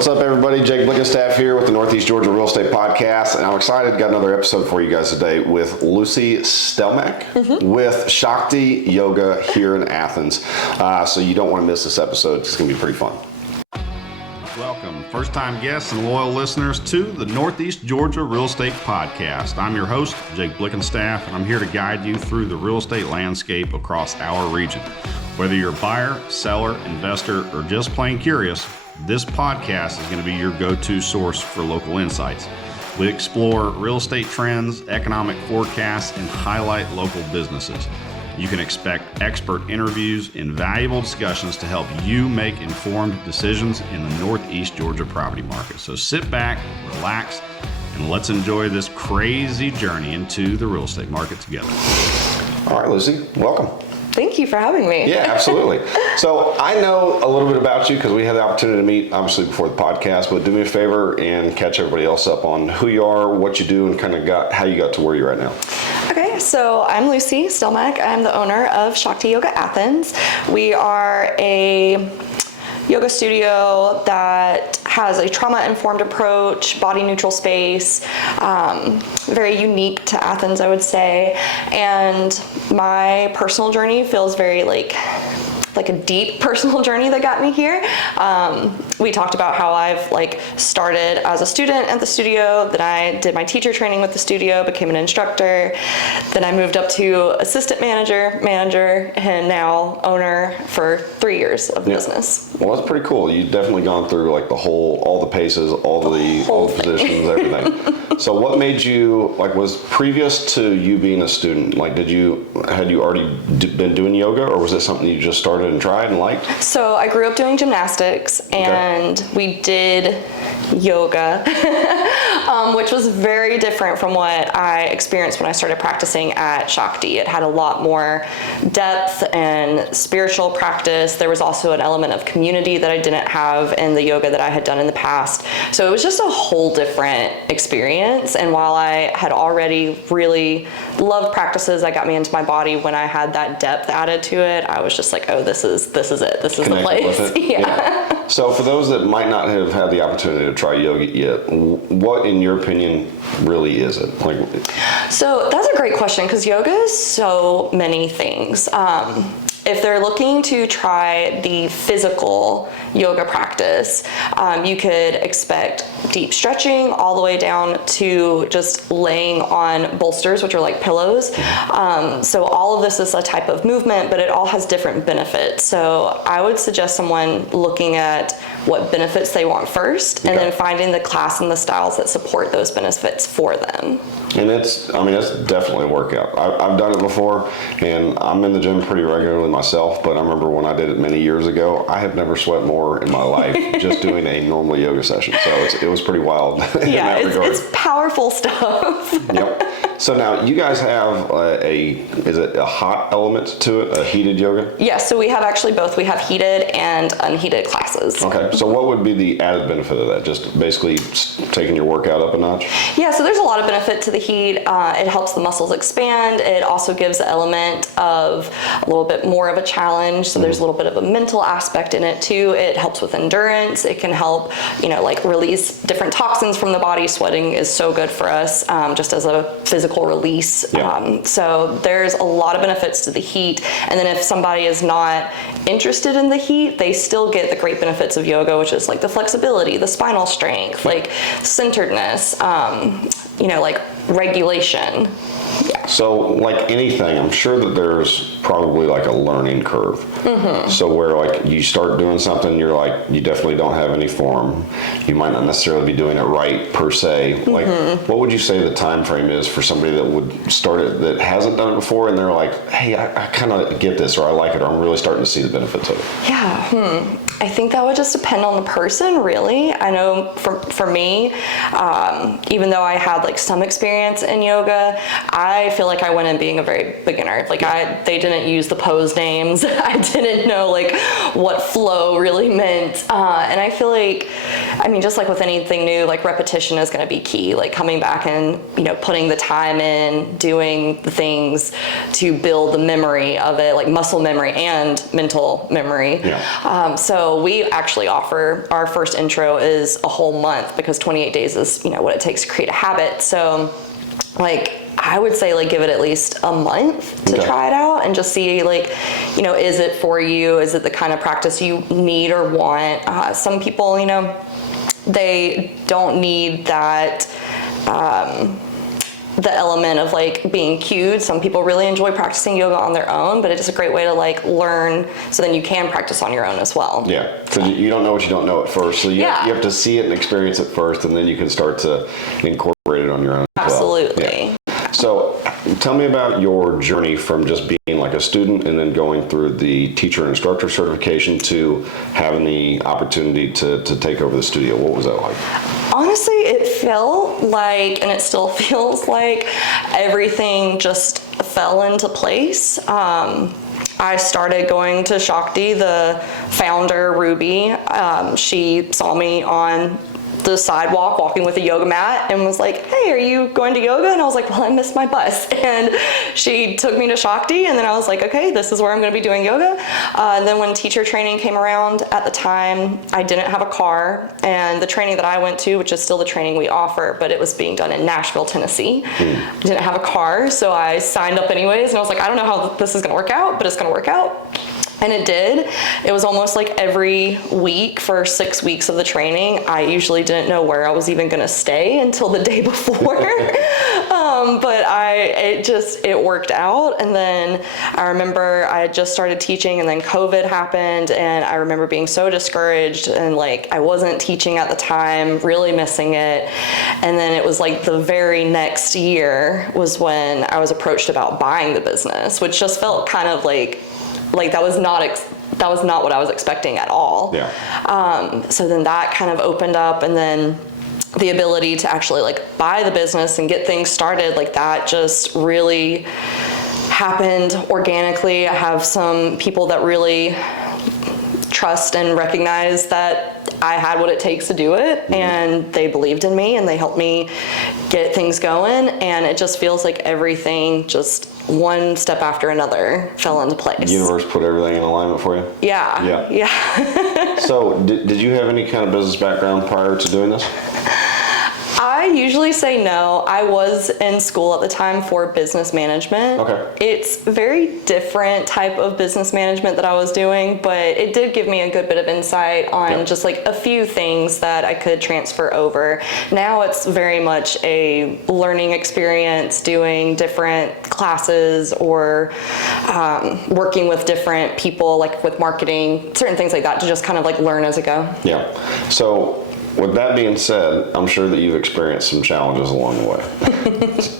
What's up, everybody? 𝐃𝐏𝐈𝐒𝐃𝐄 here with the Northeast Georgia Real Estate Podcast, and I'm excited. Got another episode for you guys today with Lucy Stelmack with Shakti Yoga here in Athens. So you don't want to miss this episode. It's going to be pretty fun. Welcome, first-time guests and loyal listeners to the Northeast Georgia Real Estate Podcast. I'm your host, 𝐃𝐏𝐈𝐒𝐃𝐄, and I'm here to guide you through the real estate landscape across our region. Whether you're a buyer, seller, investor, or just plain curious, this podcast is going to be your go-to source for local insights. We explore real estate trends, economic forecasts, and highlight local businesses. You can expect expert interviews and valuable discussions to help you make informed decisions in the Northeast Georgia property market. So sit back, relax, and let's enjoy this crazy journey into the real estate market together. All right, Lucy, welcome. Thank you for having me. Yeah, absolutely. So I know a little bit about you because we had the opportunity to meet, obviously, before the podcast, but do me a favor and catch everybody else up on who you are, what you do, and kind of how you got to where you're at now. Okay, so I'm Lucy Stelmack. I'm the owner of Shakti Yoga Athens. We are a yoga studio that has a trauma-informed approach, body-neutral space, very unique to Athens, I would say. And my personal journey feels very like a deep personal journey that got me here. We talked about how I've started as a student at the studio, then I did my teacher training with the studio, became an instructor, then I moved up to assistant manager, and now owner for 3 years of the business. Well, that's pretty cool. You've definitely gone through all the paces, all the positions, everything. So what made you, was previous to you being a student, had you already been doing yoga, or was it something you just started and tried and liked? So I grew up doing gymnastics, and we did yoga, which was very different from what I experienced when I started practicing at Shakti. It had a lot more depth and spiritual practice. There was also an element of community that I didn't have in the yoga that I had done in the past. So it was just a whole different experience. And while I had already really loved practices that got me into my body, when I had that depth added to it, I was just like, oh, this is it. This is the place. Yeah. So for those that might not have had the opportunity to try yoga yet, what, in your opinion, really is it? So that's a great question, because yoga is so many things. If they're looking to try the physical yoga practice, you could expect deep stretching all the way down to just laying on bolsters, which are like pillows. So all of this is a type of movement, but it all has different benefits. So I would suggest someone looking at what benefits they want first, and then finding the class and the styles that support those benefits for them. And it's definitely a workout. I've done it before, and I'm in the gym pretty regularly myself, but I remember when I did it many years ago, I have never sweat more in my life just doing a normal yoga session. So it was pretty wild. Yeah, it's powerful stuff. Yep. So now you guys have is it a hot element to it, a heated yoga? Yes, so we have actually both. We have heated and unheated classes. Okay, so what would be the added benefit of that? Just basically taking your workout up a notch? Yeah, so there's a lot of benefit to the heat. It helps the muscles expand. It also gives an element of a little bit more of a challenge. So there's a little bit of a mental aspect in it too. It helps with endurance. It can help, release different toxins from the body. Sweating is so good for us, just as a physical release. Yeah. So there's a lot of benefits to the heat. And then if somebody is not interested in the heat, they still get the great benefits of yoga, which is the flexibility, the spinal strength, centeredness, regulation. Yeah. So anything, I'm sure that there's probably a learning curve. So where you start doing something, you definitely don't have any form. You might not necessarily be doing it right per se. What would you say the time frame is for somebody that would start it that hasn't done it before, and they're like, hey, I kind of get this, or I like it, or I'm really starting to see the benefits of it? Yeah. I think that would just depend on the person, really. I know for me, even though I had some experience in yoga, I feel like I went in being a very beginner. They didn't use the pose names. I didn't know what flow really meant. And I feel just with anything new, repetition is going to be key. Coming back and, putting the time in, doing the things to build the memory of it, muscle memory and mental memory. Yeah. So So we actually offer, our first intro is a whole month, because 28 days is, what it takes to create a habit. So like, I would say like give it at least a month to try it out and just see like, is it for you? Is it the kind of practice you need or want? Some people, they don't need that, the element of like being cued. Some people really enjoy practicing yoga on their own, but it's a great way to like learn, so then you can practice on your own as well. Yeah, because you don't know what you don't know at first. So you have to see it and experience it first, and then you can start to incorporate it on your own as well. Absolutely. Yeah. So tell me about your journey from just being like a student and then going through the teacher and instructor certification to having the opportunity to take over the studio. What was that like? Honestly, it felt like, and it still feels like, everything just fell into place. I started going to Shakti, the founder, Ruby. She saw me on the sidewalk walking with a yoga mat and was like, hey, are you going to yoga? And I was like, well, I missed my bus. And she took me to Shakti, and then I was like, okay, this is where I'm going to be doing yoga. And then when teacher training came around, at the time, I didn't have a car, and the training that I went to, which is still the training we offer, but it was being done in Nashville, Tennessee. I didn't have a car, so I signed up anyways, and I was like, I don't know how this is going to work out, but it's going to work out. And it did. It was almost like every week for 6 weeks of the training. I usually didn't know where I was even going to stay until the day before. But it worked out. And then I remember I had just started teaching, and then COVID happened, and I remember being so discouraged, and like I wasn't teaching at the time, really missing it. And then it was like the very next year was when I was approached about buying the business, which just felt kind of like that was not what I was expecting at all. Yeah. So then that kind of opened up, and then the ability to actually like buy the business and get things started, like that just really happened organically. I have some people that really trust and recognize that I had what it takes to do it, and they believed in me, and they helped me get things going, and it just feels like everything just one step after another fell into place. The universe put everything in alignment for you? Yeah. So did you have any kind of business background prior to doing this? I usually say no. I was in school at the time for business management. Okay. It's very different type of business management that I was doing, but it did give me a good bit of insight on just like a few things that I could transfer over. Now it's very much a learning experience, doing different classes or working with different people, like with marketing, certain things like that, to just kind of like learn as I go. Yeah. So with that being said, I'm sure that you've experienced some challenges along the way,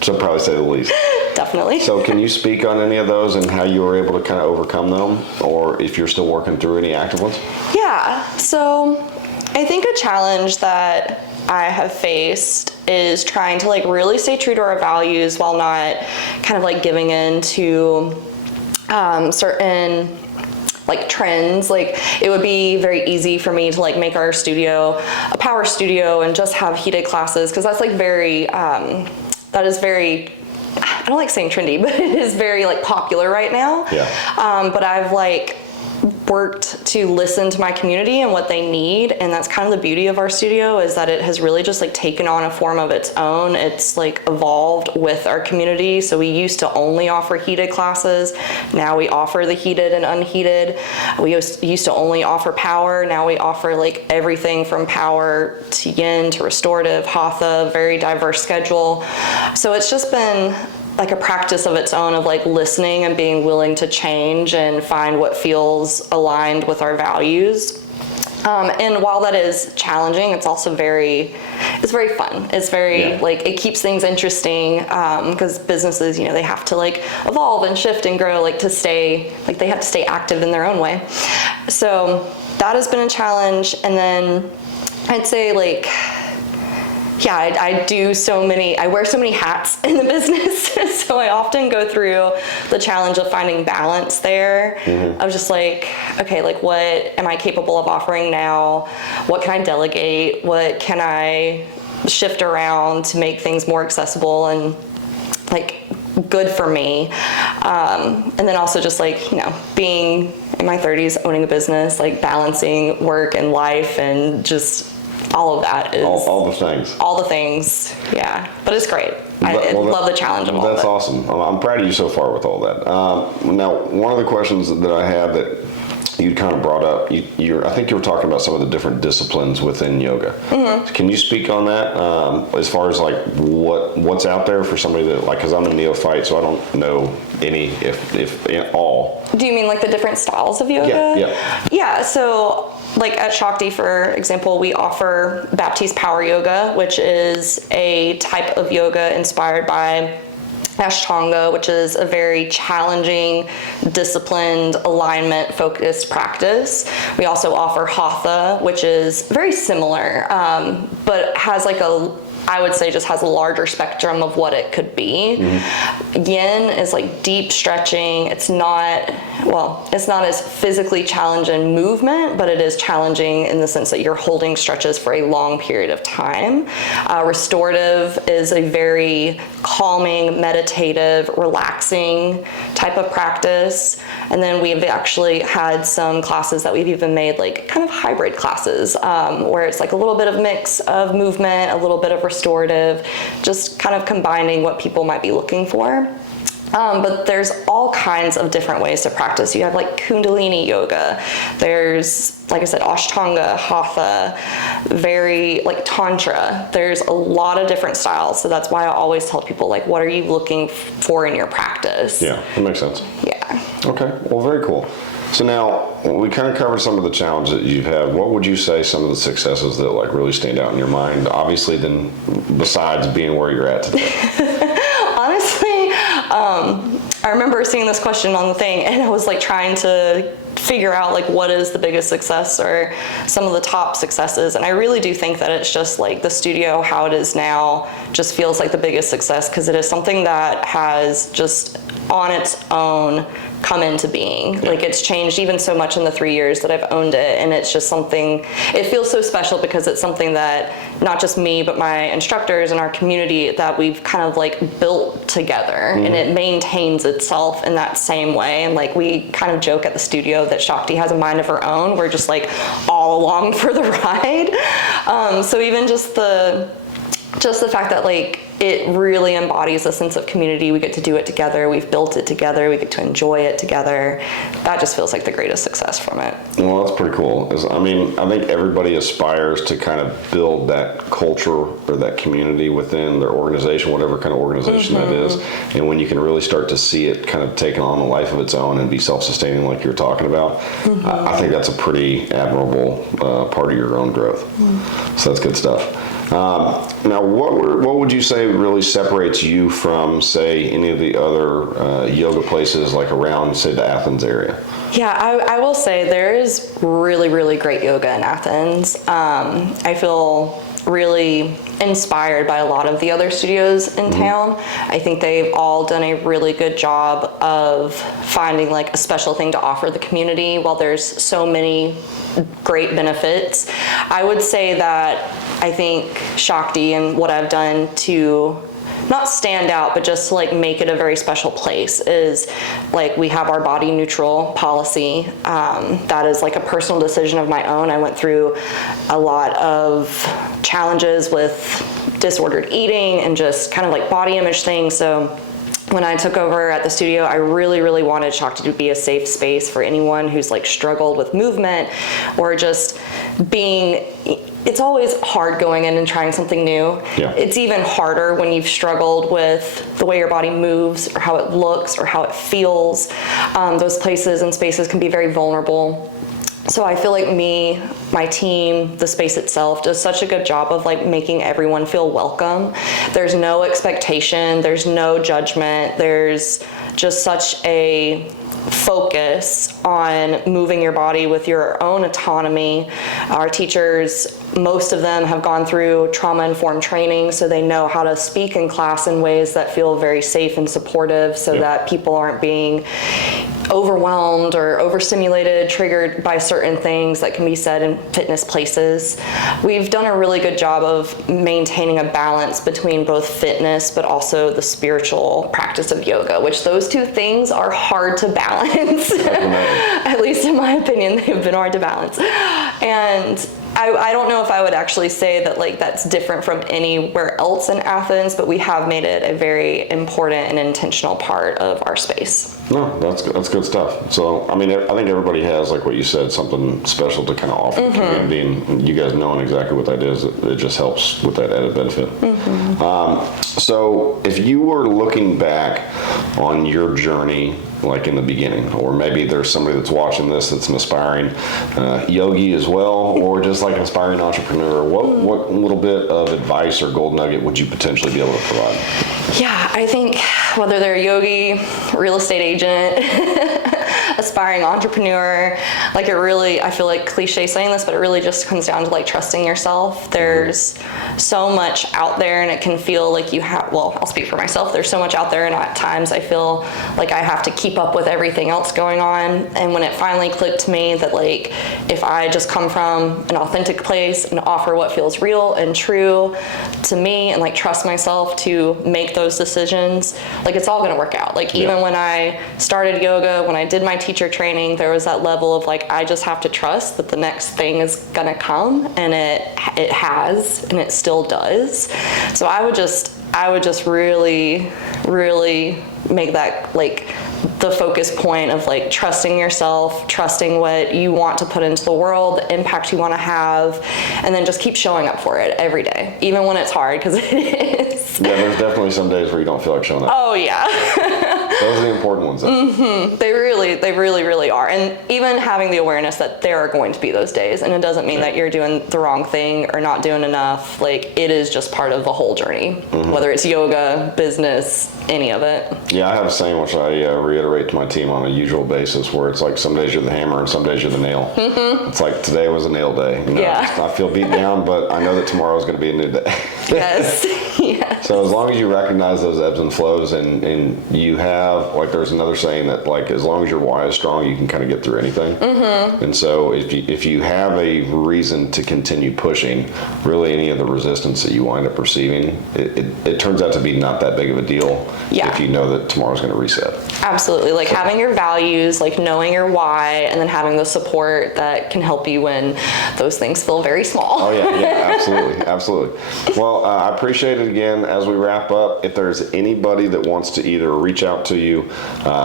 to probably say the least. Definitely. So can you speak on any of those and how you were able to kind of overcome them, or if you're still working through any active ones? Yeah, so I think a challenge that I have faced is trying to like really stay true to our values while not kind of like giving in to certain like trends. Like it would be very easy for me to like make our studio a power studio and just have heated classes, because that's like very that is very, I don't like saying trendy, but it is very like popular right now. Yeah. But I've like worked to listen to my community and what they need, and that's kind of the beauty of our studio, is that it has really just like taken on a form of its own. It's like evolved with our community. So we used to only offer heated classes. Now we offer the heated and unheated. We used to only offer power. Now we offer like everything from power to yin to restorative, hatha, very diverse schedule. So it's just been like a practice of its own of like listening and being willing to change and find what feels aligned with our values. And while that is challenging, it's also it's very fun. It's very like, it keeps things interesting, because businesses, they have to like evolve and shift and grow, like to stay, like they have to stay active in their own way. So that has been a challenge. And then I'd say like, I wear so many hats in the business. So I often go through the challenge of finding balance there. I was just like, okay, like what am I capable of offering now? What can I delegate? What can I shift around to make things more accessible and like good for me. And then also just like, being in my 30s, owning a business, like balancing work and life, and just all of that is all the things. All the things, yeah. But it's great. I love the challenge of all of it. That's awesome. I'm proud of you so far with all that. Now, one of the questions that I have that you kind of brought up, I think you were talking about some of the different disciplines within yoga. Mm-hmm. Can you speak on that as far as like what's out there for somebody that, like, because I'm a neophyte, so I don't know any, if in all. Do you mean like the different styles of yoga? Yeah. Yeah, so like at Shakti, for example, we offer Baptiste Power Yoga, which is a type of yoga inspired by Ashtanga, which is a very challenging, disciplined, alignment-focused practice. We also offer Hatha, which is very similar, but has like I would say just has a larger spectrum of what it could be. Mm-hmm. Yin is like deep stretching. It's not as physically challenging movement, but it is challenging in the sense that you're holding stretches for a long period of time. Restorative is a very calming, meditative, relaxing type of practice. And then we've actually had some classes that we've even made like kind of hybrid classes, where it's like a little bit of mix of movement, a little bit of restorative, just kind of combining what people might be looking for. But there's all kinds of different ways to practice. You have like Kundalini yoga. There's, like I said, Ashtanga, Hatha, very like Tantra. There's a lot of different styles. So that's why I always tell people, like, what are you looking for in your practice? Yeah, that makes sense. Yeah. Okay, well, very cool. So now, we kind of covered some of the challenges that you've had. What would you say some of the successes that like really stand out in your mind, obviously, then besides being where you're at today? Honestly, I remember seeing this question on the thing, and I was like trying to figure out like what is the biggest success or some of the top successes. And I really do think that it's just like the studio, how it is now, just feels like the biggest success, because it is something that has just on its own come into being. Yeah. Like, it's changed even so much in the 3 years that I've owned it, and it's just something, it feels so special because it's something that not just me but my instructors and our community that we've kind of like built together. Mm-hmm. And it maintains itself in that same way. And like, we kind of joke at the studio that Shakti has a mind of her own. We're just like all along for the ride. So even just the fact that like it really embodies a sense of community. We get to do it together. We've built it together. We get to enjoy it together. That just feels like the greatest success from it. Well, that's pretty cool. I mean, I think everybody aspires to kind of build that culture or that community within their organization, whatever kind of organization mm-hmm. that is. And when you can really start to see it kind of taking on a life of its own and be self-sustaining like you're talking about, mm-hmm. I think that's a pretty admirable part of your own growth. Mm-hmm. So that's good stuff. Now, what would you say really separates you from, say, any of the other yoga places like around, say, the Athens area? Yeah, I will say there is really, really great yoga in Athens. I feel really inspired by a lot of the other studios in mm-hmm. town. I think they've all done a really good job of finding like a special thing to offer the community. While there's so many great benefits, I would say that I think Shakti and what I've done to not stand out, but just like make it a very special place is like we have our body neutral policy. That is like a personal decision of my own. I went through a lot of challenges with disordered eating and just kind of like body image things. So when I took over at the studio, I really, really wanted Shakti to be a safe space for anyone who's like struggled with movement or just being. It's always hard going in and trying something new. Yeah. It's even harder when you've struggled with the way your body moves or how it looks or how it feels. Those places and spaces can be very vulnerable. So I feel like me, my team, the space itself does such a good job of like making everyone feel welcome. There's no expectation, there's no judgment, there's just such a focus on moving your body with your own autonomy. Our teachers, most of them have gone through trauma-informed training, so they know how to speak in class in ways that feel very safe and supportive so that people aren't being overwhelmed or overstimulated, triggered by certain things that can be said in fitness places. We've done a really good job of maintaining a balance between both fitness but also the spiritual practice of yoga, which those two things are hard to balance. At least in my opinion, they've been hard to balance. And I don't know if I would actually say that like that's different from anywhere else in Athens, but we have made it a very important and intentional part of our space. No, that's good stuff. So, I mean, I think everybody has, like what you said, something special to kind of offer the community, and you guys knowing exactly what that is, it just helps with that added benefit. So, if you were looking back on your journey, like in the beginning, or maybe there's somebody that's watching this that's an aspiring yogi as well, or just like an aspiring entrepreneur, what little bit of advice or gold nugget would you potentially be able to provide? Yeah, I think whether they're a yogi, real estate agent, aspiring entrepreneur, like it really, I feel like cliche saying this, but it really just comes down to like trusting yourself. There's so much out there, and it can feel like you have, well, I'll speak for myself. There's so much out there, and at times I feel like I have to keep up with everything else going on. And when it finally clicked to me that like, if I just come from an authentic place and offer what feels real and true to me and like trust myself to make those decisions, like it's all gonna work out. Like even when I started yoga, when I did my teacher training, there was that level of like, I just have to trust that the next thing is gonna come, and it has, and it still does. So I would just really, really make that like the focus point of like trusting yourself, trusting what you want to put into the world, the impact you want to have, and then just keep showing up for it every day, even when it's hard, because it is. Yeah, there's definitely some days where you don't feel like showing up. Oh yeah. Those are the important ones. They really are. And even having the awareness that there are going to be those days, and it doesn't mean that you're doing the wrong thing or not doing enough. Like it is just part of the whole journey, whether it's yoga, business, any of it. Yeah, I have a saying which I reiterate to my team on a usual basis, where it's like some days you're the hammer and some days you're the nail. It's like today was a nail day. You know? Yeah. I feel beat down, but I know that tomorrow is going to be a new day. Yes. Yes. So as long as you recognize those ebbs and flows, and you have, like there's another saying that like as long as your why is strong, you can kind of get through anything. And so if you have a reason to continue pushing, really any of the resistance that you wind up receiving, it turns out to be not that big of a deal if you know that tomorrow's going to reset. Absolutely. Like having your values, like knowing your why, and then having the support that can help you when those things feel very small. Oh yeah, absolutely. Well, I appreciate it again. As we wrap up, if there's anybody that wants to either reach out to you,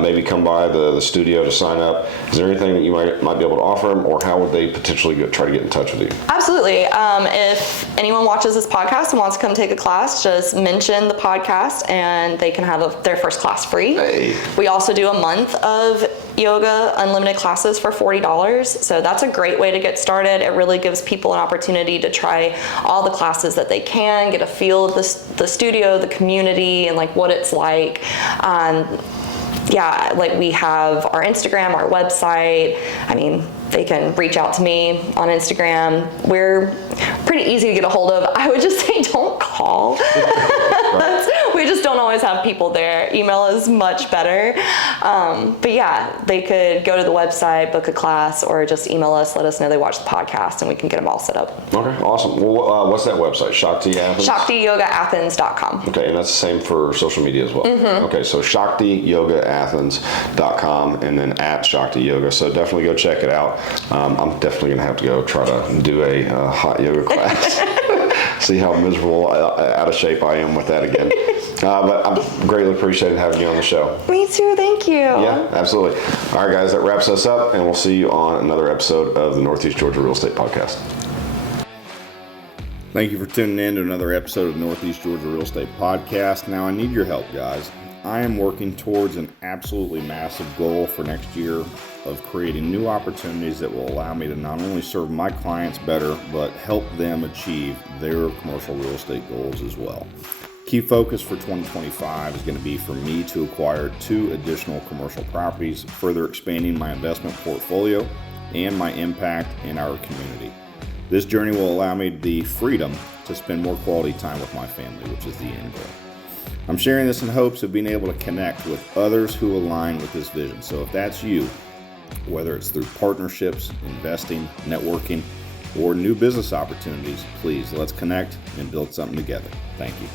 maybe come by the studio to sign up, is there anything that you might be able to offer them, or how would they potentially try to get in touch with you? Absolutely. If anyone watches this podcast and wants to come take a class, just mention the podcast and they can have their first class free. Hey. We also do a month of yoga unlimited classes for $40. So that's a great way to get started. It really gives people an opportunity to try all the classes that they can, get a feel of the studio, the community, and like what it's like. Like we have our Instagram, our website. I mean, they can reach out to me on Instagram. We're pretty easy to get a hold of. I would just say don't call. We just don't always have people there. Email is much better. But yeah, they could go to the website, book a class, or just email us, let us know they watched the podcast, and we can get them all set up. Okay, awesome. Well, what's that website? Shakti Athens? 𝐃𝐑𝐿𝐿𝐼𝐒𝐿𝐼.com. Okay, and that's the same for social media as well. Okay, so 𝐃𝐑𝐿𝐿𝐼𝐒𝐿𝐼.com, and then at Shakti Yoga. So definitely go check it out. I'm definitely going to have to go try to do a hot yoga class. See how miserable, out of shape I am with that again. But I'm greatly appreciated having you on the show. Me too, thank you. Yeah, absolutely. All right, guys, that wraps us up, and we'll see you on another episode of the Northeast Georgia Real Estate Podcast. Thank you for tuning in to another episode of Northeast Georgia Real Estate Podcast. Now, I need your help, guys. I am working towards an absolutely massive goal for next year of creating new opportunities that will allow me to not only serve my clients better, but help them achieve their commercial real estate goals as well. Key focus for 2025 is going to be for me to acquire 2 additional commercial properties, further expanding my investment portfolio and my impact in our community. This journey will allow me the freedom to spend more quality time with my family, which is the end goal. I'm sharing this in hopes of being able to connect with others who align with this vision. So if that's you, whether it's through partnerships, investing, networking, or new business opportunities, please let's connect and build something together. Thank you.